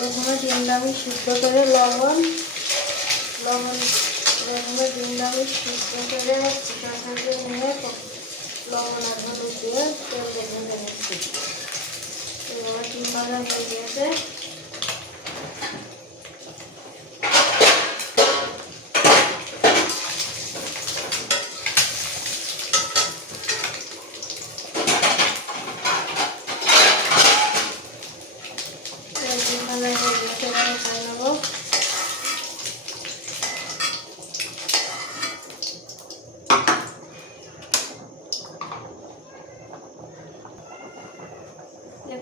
প্রথমে ডিমটা আমি সিদ্ধ করে লবণ প্রথমে ডিমটা আমি সিদ্ধ করে চিকেন থেকে নিয়ে লবণ আর হলুদ দিয়ে তেল ভেজে নিচ্ছি। এবার ডিম ভাজা হয়ে গিয়েছে। ডিম ভাজা হয়ে গিয়েছে, আমি খাই নেবো।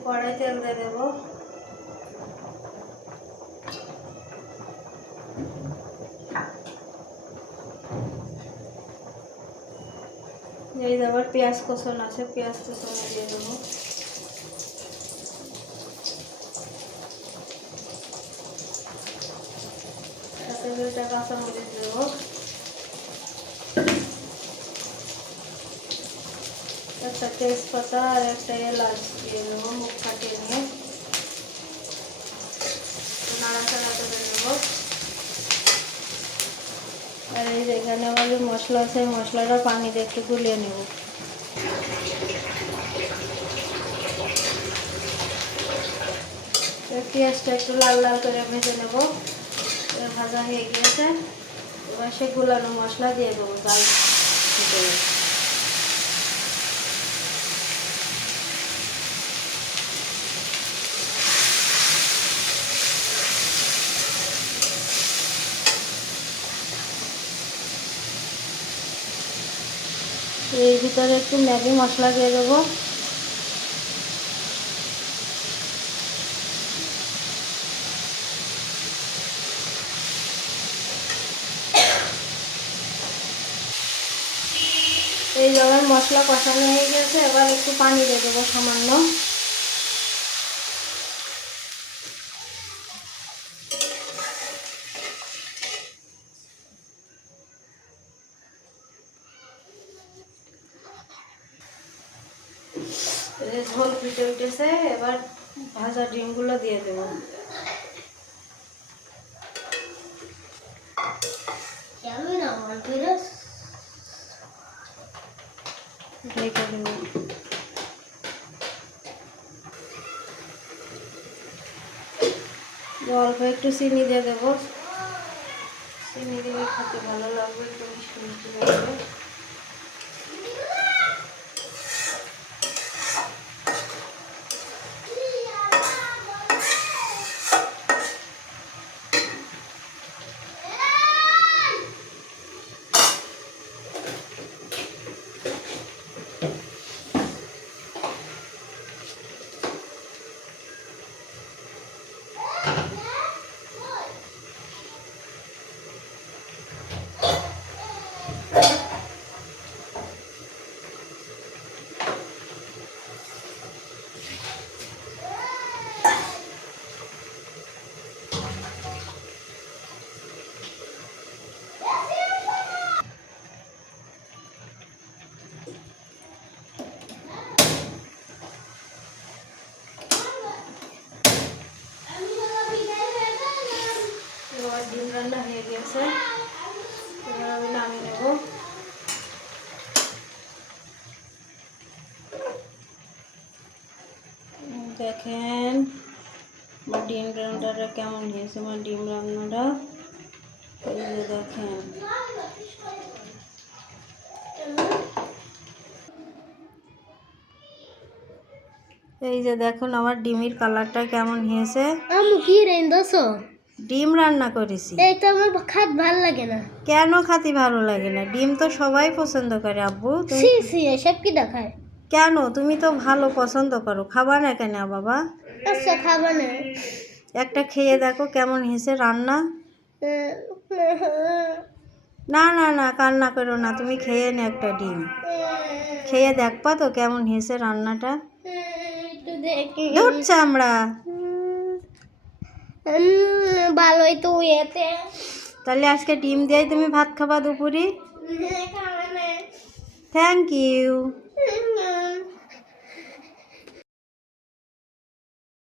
কড়াই তেল দিয়ে দেবো। এই আবার পেঁয়াজ কষন আছে, পেঁয়াজ কষন দিয়ে দেবো। সাথে দুইটা কাঁচামরিচ দেবো। একটা তেজপাতা আর একটা এলাচ দিয়ে দেবো, মুখ ফাটিয়ে নিয়ে নাড়াচাড়া করে দেবো। আর এই যেখানে আমার যে মশলা আছে, মশলাটা পানি দিয়ে একটু গুলিয়ে নেব। পেঁয়াজটা একটু লাল লাল করে ভেজে নেব। ভাজা হয়ে গিয়েছে, এবার সে গুলানো মশলা দিয়ে দেবো ডাল ভিতরে। এর ভিতরে একটু ম্যাগি মশলা দিয়ে দেবো। এই জলের মশলা কষানো হয়ে গেছে, এবার একটু পানি দিয়ে দেবো সামান্য। ঝোল ফুটে উঠেছে, এবার ভাজা ডিমগুলো দিয়ে দেবো। ঢেকে দেবো। অল্প একটু চিনি দিয়ে দেবো, চিনি দিলে খেতে ভালো লাগবে, একটু মিষ্টি মিষ্টি লাগবে। ডিম রান্না হয়ে গেছে, এবার আমি নামিয়ে নেব। দেখেন আমার ডিম রান্নাটা কেমন হয়েছে। আমার ডিম রান্নাটা এই যে দেখেন, এই যে দেখুন আমার ডিমের কালারটা কেমন হয়েছে। আমি কি রান্নাছো? ডিম রান্না করেছি। এইটা আমার খাত ভালো লাগে না। কেন খাতি ভালো লাগে না? ডিম তো সবাই পছন্দ করে আব্বু। সি সি এসব কি দেখায়? কেন? তুমি তো ভালো পছন্দ করো, খাবা না কেন বাবা? আচ্ছা খাবো না। একটা খেয়ে দেখো কেমন হয়েছে রান্না। না না না, কান্না করো না, তুমি খেয়ে নে একটা ডিম, খেয়ে দেখবা তো কেমন হয়েছে রান্নাটা। ধরছে আমরা ভালোই তো এতে। তাহলে আজকে ডিম দিয়ে তুমি ভাত খাবা দুপুরে। খাওয়া না। Thank you.